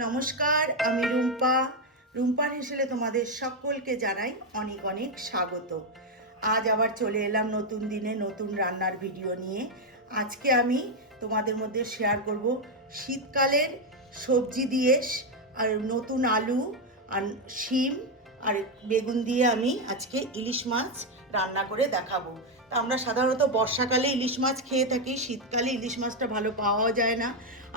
নমস্কার, আমি রুম্পা। রুম্পার হেসেলে তোমাদের সকলকে জানাই অনেক অনেক স্বাগত। আজ আবার চলে এলাম নতুন দিনে নতুন রান্নার ভিডিও নিয়ে। আজকে আমি তোমাদের মধ্যে শেয়ার করব শীতকালের সবজি দিয়ে আর নতুন আলু আর শিম আর বেগুন দিয়ে আমি আজকে ইলিশ মাছ রান্না করে দেখাবো। তা আমরা সাধারণত বর্ষাকালে ইলিশ মাছ খেয়ে থাকি, শীতকালে ইলিশ মাছটা ভালো পাওয়া যায় না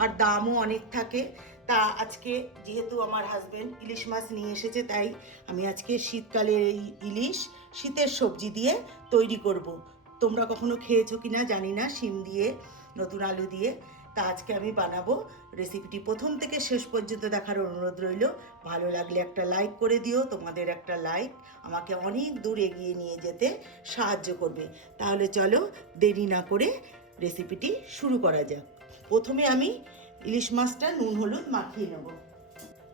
আর দামও অনেক থাকে। তা আজকে যেহেতু আমার হাজবেন্ড ইলিশ মাছ নিয়ে এসেছে, তাই আমি আজকে শীতকালের এই ইলিশ শীতের সবজি দিয়ে তৈরি করব। তোমরা কখনো খেয়েছো কিনা জানি না, শিম দিয়ে নতুন আলু দিয়ে। তা আজকে আমি বানাবো। রেসিপিটি প্রথম থেকে শেষ পর্যন্ত দেখার অনুরোধ রইল। ভালো লাগলে একটা লাইক করে দিও। তোমাদের একটা লাইক আমাকে অনেক দূর এগিয়ে নিয়ে যেতে সাহায্য করবে। তাহলে চলো দেরি না করে রেসিপিটি শুরু করা যাক। প্রথমে আমি ইলিশ মাছটা নুন হলুদ মাখিয়ে নেব।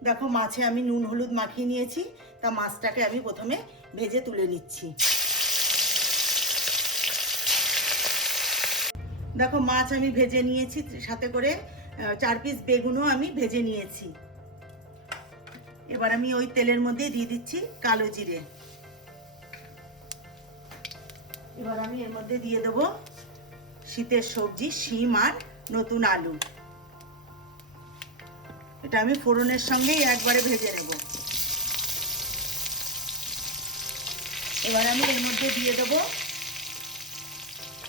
দেখো, মাছে আমি নুন হলুদ মাখিয়ে নিয়েছি। তা মাছটাকে আমি প্রথমে ভেজে তুলে নিচ্ছি। দেখো, মাছ আমি ভেজে নিয়েছি, সাথে করে 4 পিস বেগুনও আমি ভেজে নিয়েছি। এবার আমি ওই তেলের মধ্যে দিয়ে দিচ্ছি কালো জিরে। এবার আমি এর মধ্যে দিয়ে দেবো শীতের সবজি শিম আর নতুন আলু। এটা আমি ফোড়নের সঙ্গেই একবারে ভেজে নেব। এবার আমি এর মধ্যে দিয়ে দেবো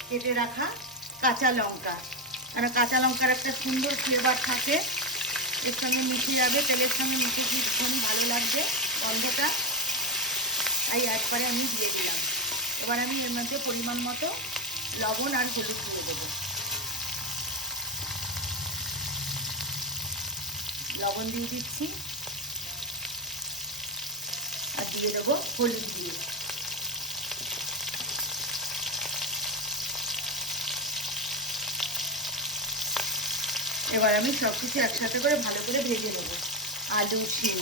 কেটে রাখা কাঁচা লঙ্কা। কারণ কাঁচা লঙ্কার একটা সুন্দর ফ্লেভার থাকে, এর সঙ্গে মিশে যাবে, তেলের সঙ্গে মিশে ভীষণই ভালো লাগবে গন্ধটা। তাই একবারে আমি দিয়ে দিলাম। এবার আমি এর মধ্যে পরিমাণ মতো লবণ আর হলুদ দিয়ে দেবো। লবণ দিয়ে দিচ্ছি আর দিয়ে দেবো হলুদ দিয়ে। এবার আমি সব কিছু একসাথে করে ভালো করে ভেজে নেব। আলু শিম,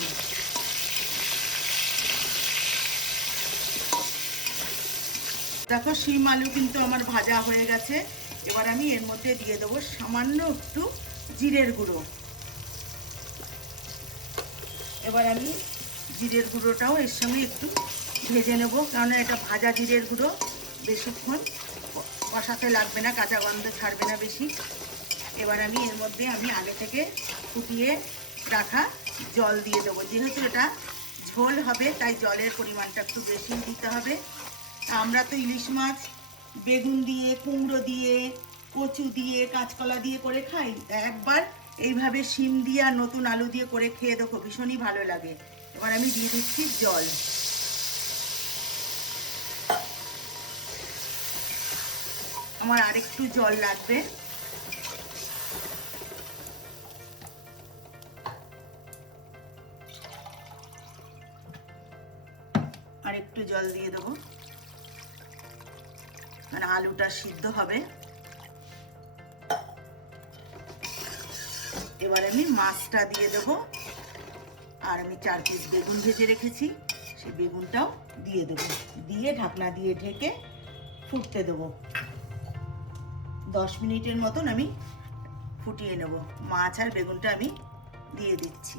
দেখো শিম আলু কিন্তু আমার ভাজা হয়ে গেছে। এবার আমি এর মধ্যে দিয়ে দেবো সামান্য একটু জিরের গুঁড়ো। এবার আমি জিরের গুঁড়োটাও এর সঙ্গে একটু ভেজে নেব, কারণ এটা ভাজা জিরের গুঁড়ো, বেশিক্ষণ কষাতে লাগবে না, কাঁচা গন্ধ ছাড়বে না বেশি। এবার আমি এর মধ্যে আগে থেকে ফুটিয়ে রাখা জল দিয়ে দেবো। যেহেতু এটা ঝোল হবে তাই জলের পরিমাণটা একটু বেশি দিতে হবে। আমরা তো ইলিশ মাছ বেগুন দিয়ে, কুমড়ো দিয়ে, কচু দিয়ে, কাঁচকলা দিয়ে করে খাই। একবার এইভাবে শিম দিয়ে আর নতুন আলু দিয়ে করে খেয়ে দেখো, ভীষণই ভালো লাগে। এবার আমি দিয়ে দিচ্ছি জল। আমার আরেকটু জল লাগবে। আর একটু জল দিয়ে দেবো, মানে আলুটা সিদ্ধ হবে। এবার আমি মাছটা দিয়ে দেবো, আর আমি 4 পিস বেগুন ভেজে রেখেছি সেই বেগুনটাও দিয়ে দেবো। দিয়ে ঢাকনা দিয়ে ঢেকে ফুটতে দেবো। 10 মিনিটের মতন আমি ফুটিয়ে নেব। মাছ আর বেগুনটা আমি দিয়ে দিচ্ছি।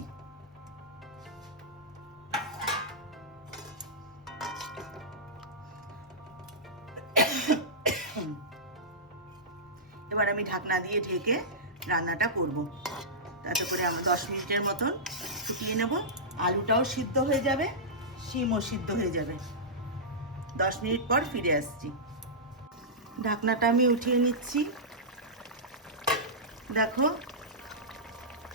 এবার আমি ঢাকনা দিয়ে ঢেকে রান্নাটা করব। তাতে করে আমি 10 মিনিটের মতন ফুটিয়ে নেব। আলুটাও সিদ্ধ হয়ে যাবে, শিমও সিদ্ধ হয়ে যাবে। 10 মিনিট পর ফিরে আসছি। ঢাকনাটা আমি উঠিয়ে নিচ্ছি। দেখো,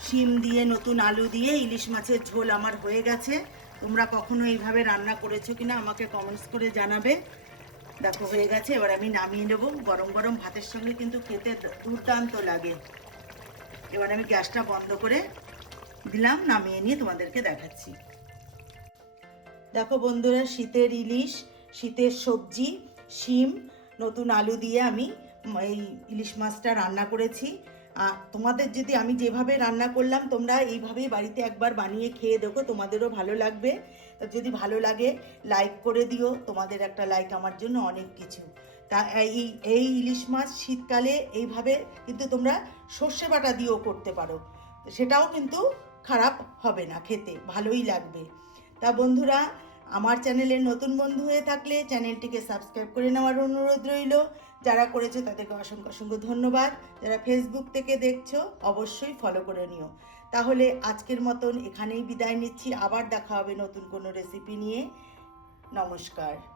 শিম দিয়ে নতুন আলু দিয়ে ইলিশ মাছের ঝোল আমার হয়ে গেছে। তোমরা কখনো এইভাবে রান্না করেছো কিনা আমাকে কমেন্টস করে জানাবে। দেখো হয়ে গেছে। এবার আমি নামিয়ে নেব। গরম গরম ভাতের সঙ্গে কিন্তু খেতে দুর্দান্ত লাগে। এবার আমি গ্যাসটা বন্ধ করে দিলাম, নামিয়ে নিয়ে তোমাদেরকে দেখাচ্ছি। দেখো বন্ধুরা, শীতের ইলিশ, শীতের সবজি শিম নতুন আলু দিয়ে আমি এই ইলিশ মাছটা রান্না করেছি। তোমাদের যদি আমি যেভাবে রান্না করলাম তোমরা এইভাবেই বাড়িতে একবার বানিয়ে খেয়ে দেখো, তোমাদেরও ভালো লাগবে। যদি ভালো লাগে লাইক করে দিও, তোমাদের একটা লাইক আমার জন্য অনেক কিছু। তা এই ইলিশ মাছ শীতকালে এইভাবে কিন্তু তোমরা সর্ষে বাটা দিয়েও করতে পারো, সেটাও কিন্তু খারাপ হবে না, খেতে ভালোই লাগবে। তা বন্ধুরা, আমার চ্যানেলের নতুন বন্ধু হয়ে থাকলে চ্যানেলটিকে সাবস্ক্রাইব করে নেওয়ার অনুরোধ রইল। যারা করেছো তাদেরকে অসংখ্য অসংখ্য ধন্যবাদ। যারা ফেসবুক থেকে দেখছো অবশ্যই ফলো করে নিও। তাহলে আজকের মতন এখানেই বিদায় নিচ্ছি। আবার দেখা হবে নতুন কোনো রেসিপি নিয়ে। নমস্কার।